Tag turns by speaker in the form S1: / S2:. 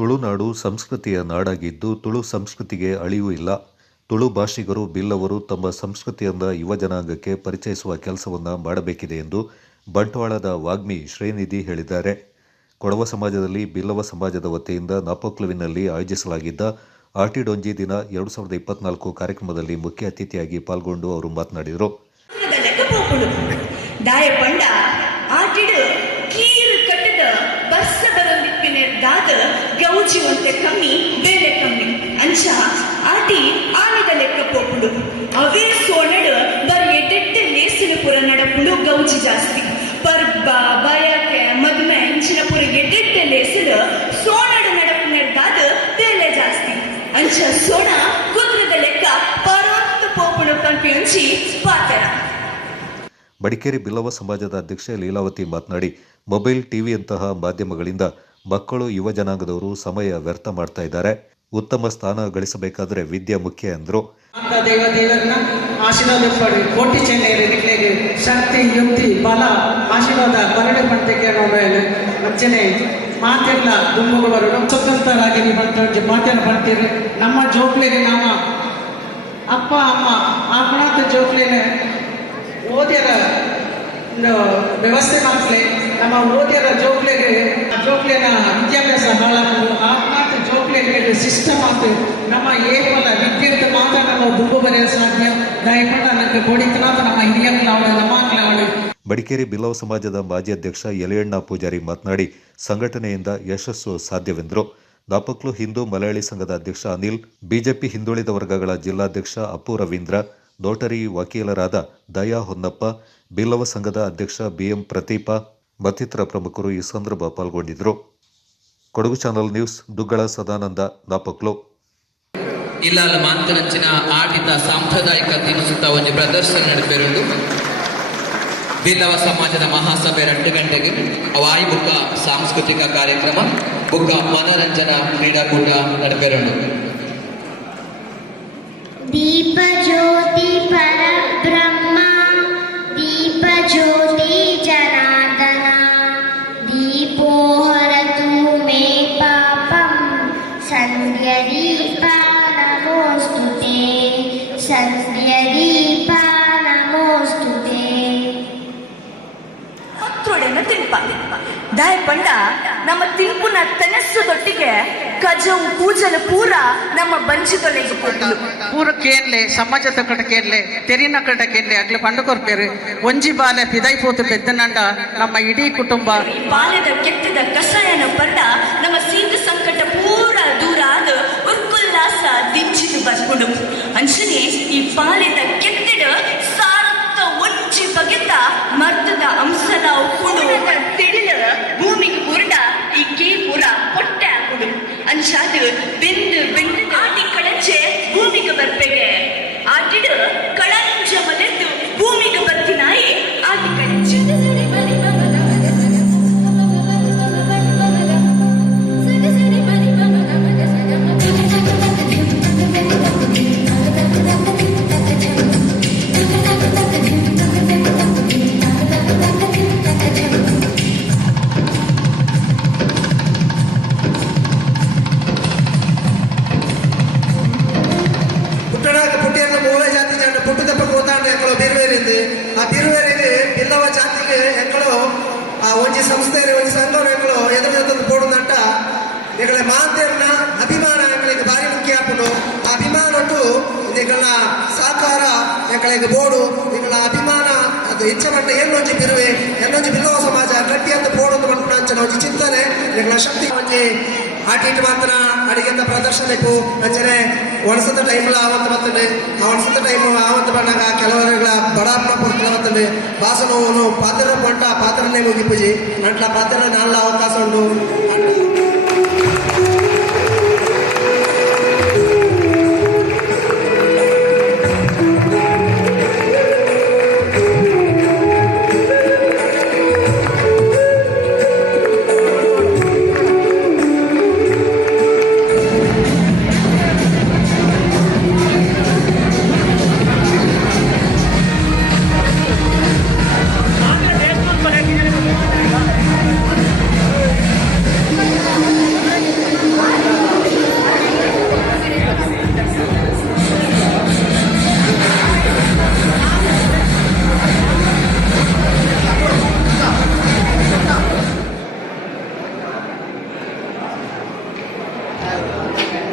S1: ತುಳುನಾಡು ಸಂಸ್ಕೃತಿಯ ನಾಡಾಗಿದ್ದು ತುಳು ಸಂಸ್ಕೃತಿಗೆ ಅಳಿವು ಇಲ್ಲ. ತುಳು ಭಾಷಿಗರು ಬಿಲ್ಲವರು ತಮ್ಮ ಸಂಸ್ಕೃತಿಯನ್ನು ಯುವ ಜನಾಂಗಕ್ಕೆ ಪರಿಚಯಿಸುವ ಕೆಲಸವನ್ನು ಮಾಡಬೇಕಿದೆ ಎಂದು ಬಂಟ್ವಾಳದ ವಾಗ್ಮಿ ಶ್ರೀನಿಧಿ ಹೇಳಿದ್ದಾರೆ. ಕೊಡವ ಸಮಾಜದಲ್ಲಿ ಬಿಲ್ಲವ ಸಮಾಜದ ವತಿಯಿಂದ ನಾಪೋಕ್ಲುವಿನಲ್ಲಿ ಆಯೋಜಿಸಲಾಗಿದ್ದ ಆಟಿಡೊಂಜಿ ದಿನ ಎರಡು ಸಾವಿರದ ಇಪ್ಪತ್ನಾಲ್ಕು ಕಾರ್ಯಕ್ರಮದಲ್ಲಿ ಮುಖ್ಯ ಅತಿಥಿಯಾಗಿ ಪಾಲ್ಗೊಂಡು ಅವರು ಮಾತನಾಡಿದರು.
S2: ಆಟಿಡು ಕೀರು ಕಟ್ಟದ ಬಸ್ಸ ದಾದ ಒಂತೆ ಕಮ್ಮಿ, ಬೆಲೆ ಕಮ್ಮಿ. ಅಂಚ ಆಟಿ ಆನೆದ ಲೆಕ್ಕ ಪೋಪುಡು. ಅವೇ ಸೋಣಡು ಬರ್ ಎಡ್ಡೆಡ್ಡೆ ಲೇಸಿನ ಪುರ ನಡಪುಡು ಗೌಜಿ ಜಾಸ್ತಿ. ಪರ್ಬ, ಬಯಕೆ ಮದುವೆ ಅಂಚಿನ ಪುರ ಎಡ್ಡೆಡ್ಡೆ ಲೇಸಿನ ಸೋಣಡ ನಡಪಿನ ದಾದ ಬೇಲೆ ಜಾಸ್ತಿ. ಅಂಚ ಸೋಣ ಕುದ್ರದ ಲೆಕ್ಕ ಪರಾಂತ ಪೋಪುಡು ಪಂಪಿ ಅಂಚಿ ಪಾತರ
S1: ಮಡಿಕೇರಿ ಬಿಲ್ಲವ ಸಮಾಜದ ಅಧ್ಯಕ್ಷೆ ಲೀಲಾವತಿ ಮಾತನಾಡಿ, ಮೊಬೈಲ್ ಟಿವಿಯಂತಹ ಮಾಧ್ಯಮಗಳಿಂದ ಮಕ್ಕಳು, ಯುವ ಜನಾಂಗದವರು ಸಮಯ ವ್ಯರ್ಥ ಮಾಡ್ತಾ ಇದ್ದಾರೆ. ಉತ್ತಮ ಸ್ಥಾನ ಗಳಿಸಬೇಕಾದ್ರೆ ವಿದ್ಯೆ ಮುಖ್ಯ
S3: ದೇವರನ್ನ ಆಶೀರ್ವಾದ ಪಡಿ. ಕೋಟಿ ನಿಕ್ಲೆಗೆ ಶಕ್ತಿ, ಯುಕ್ತಿ, ಬಲ, ಆಶೀರ್ವಾದ ಬರಡೆ ಪಂಟಕ್ಕೆ ನೋಡಲು ಅಂಚನೆ ಮಾತೆಲ್ಲ ದುಮ್ಮಗ ಬರಡು ಸ್ವತಂತ್ರರಾಗಿ ನೀವು ಬಂತ ಮಾತೆಲ್ಲ ಬರ್ತೀರಿ ನಮ್ಮ ಜೋಕ್ಲೆಗೆ ನಮ್ಮ ಅಪ್ಪ, ಅಮ್ಮ ಆಪಣಾತ ಜೋಕ್ಲೆನೆ ಓದಿಯರ ವ್ಯವಸ್ಥೆ ಮಾಡ್ತಲೆ ನಮ್ಮ ಓದ್ಯರ ಜೋಕ್ಲೆಗೆ, ಆ ಜೋಕ್ಲೆನ ವಿದ್ಯಾಭ್ಯಾಸ ಹಾಳಾಗೋದು ಜೋಕ್ಲೆ ಹೇಳಿ ಸಿಸ್ಟಮ್ ಆತು. ನಮ್ಮ ಏಪಲ ವಿದ್ಯುತ್ ಮಾತ್ರ ನಾವು ದುಂಬು ಬರೆಯ ಸಾಧ್ಯ. ದಯಪಟ್ಟ ನನಗೆ ಕೊಡಿತನಾದ ನಮ್ಮ ಹಿರಿಯ ಅವಳ ನಮ್ಮಕ್ಕಳ ಅವಳು
S1: ಮಡಿಕೇರಿ ಬಿಲ್ಲವ ಸಮಾಜದ ಮಾಜಿ ಅಧ್ಯಕ್ಷ ಯಲೆಯಣ್ಣ ಪೂಜಾರಿ ಮಾತನಾಡಿ, ಸಂಘಟನೆಯಿಂದ ಯಶಸ್ಸು ಸಾಧ್ಯವೆಂದರು. ದಾಪಕ್ಲು ಹಿಂದೂ ಮಲಯಾಳಿ ಸಂಘದ ಅಧ್ಯಕ್ಷ ಅನಿಲ್, ಬಿಜೆಪಿ ಹಿಂದುಳಿದ ವರ್ಗಗಳ ಜಿಲ್ಲಾಧ್ಯಕ್ಷ ಅಪ್ಪು ರವೀಂದ್ರ, ನೋಟರಿ ವಕೀಲರಾದ ದಯಾ ಹೊನ್ನಪ್ಪ ಬಿಲ್ಲವ ಸಂಘದ ಅಧ್ಯಕ್ಷ ಬಿಎಂ ಪ್ರದೀಪ ಮತ್ತಿತರ ಪ್ರಮುಖರು ಈ ಸಂದರ್ಭ ಪಾಲ್ಗೊಂಡಿದ್ದರು. ಕೊಡಗು ಚಾನಲ್ ನ್ಯೂಸ್ ದುಗ್ಗಳ ಸದಾನಂದ ದಾಪಕ್ಲು
S4: ಇಲ್ಲ ಮಾಂತನಂಚಿನ ಆಟಿತ ಸಾಂಪ್ರದಾಯಿಕ ದಿನಸುತ್ತ ಒಂದು ಪ್ರದರ್ಶನ ನಡೆದಿರುವುದು ಬಿಲ್ಲವ ಸಮಾಜದ ಮಹಾಸಭೆ ರೆಂಡು ಗಂಟೆಗೆ ವಾಯುಬುಕ್ಕ ಸಾಂಸ್ಕೃತಿಕ ಕಾರ್ಯಕ್ರಮ ಬುಕ್ಕ ಮನರಂಜನಾ ಕ್ರೀಡಾಕೂಟ
S5: ನಡೆದಿರುವುದು ದೀಪ ಜ್ಯೋತಿ ಸಂಧ್ಯದೀಪಾ
S2: ನಮೋಸ್ತು ತಿನ್ಪ. ದಾಯ ಪಂಡ ನಮ್ಮ ತಿಂಪುನ ತನಸ್ಸುದೊಟ್ಟಿಗೆ ಕಜವು ಪೂಜನ ಪೂರ ನಮ್ಮ ಬಂಚಿ ತೊಲೆಗೆ
S3: ಪೂರ ಕೇರ್ಲೆ ಸಮಾಜದ ಕಟ ಕೇರ್ಲೆ ತೆರಿನ ಕಡೆ ಕೇರ್ಲೆ ಅಗ್ಲ ಪಂಡು ಒಂಜಿ ಬಾಲೆ ಪಿದೈ ಪೋತು ಪೆದ್ದನಂಡ ನಮ್ಮ ಇಡೀ ಕುಟುಂಬ.
S2: ಬಾಲ್ಯದ ಕೆತ್ತಿದ ಕಸಾಯನ ಪಂಡ ನಮ್ಮ ಸೀದ ಸಂಕಟ ಪೂರ ದೂರ
S6: ಮಾತೇರ್ನ ಅಭಿಮಾನ ಎಂಗಳಿಗೆ ಭಾರಿ ಮುಖ್ಯ ಆಪುಂಡು ಆ ಅಭಿಮಾನ ಒಟ್ಟು ಸಾಕಾರ ಎಂಗಳಿಗೆ ಬೋಡು ನಿಗಳ ಅಭಿಮಾನ, ಅದು ಹೆಚ್ಚ ಮಟ್ಟ ಏನೊಂಜಿ ಬಿರುವೆ ಏನೊಂಜಿ ಬಿಲ್ಲವ ಸಮಾಜ, ಗಟ್ಟಿ ಅಂತ ಪೋಡೊಂದು ಮಟ್ಟ ಅಂಚನ ಒಂಜಿ ಚಿಂತನೆ ನಿಗಳ ಶಕ್ತಿ ಒಂಜಿ ಆಟಿಟ್ ಮಾತ್ರ ಅಡಿಗೆಂತ ಪ್ರದರ್ಶನ ಇಪ್ಪು ಅಂಚನೆ ಒಣಸದ ಟೈಮ್ಲ ಆವಂತ ಬರ್ತದೆ ಆ ಒಣಸದ ಟೈಮ್ ಆವಂತ ಬಂದಾಗ ಕೆಲವರುಗಳ ಬಡಾಪ್ಪ ಪುರ್ತಲ ಬರ್ತದೆ ಬಾಸನೋನು ಪಾತ್ರ ಪಂಟ ಪಾತ್ರನೇ ಮುಗಿಪುಜಿ ನಂಟ್ಲ ಪಾತ್ರ ನಾಲ್ಲ ಅವಕಾಶ ಉಂಟು. Okay.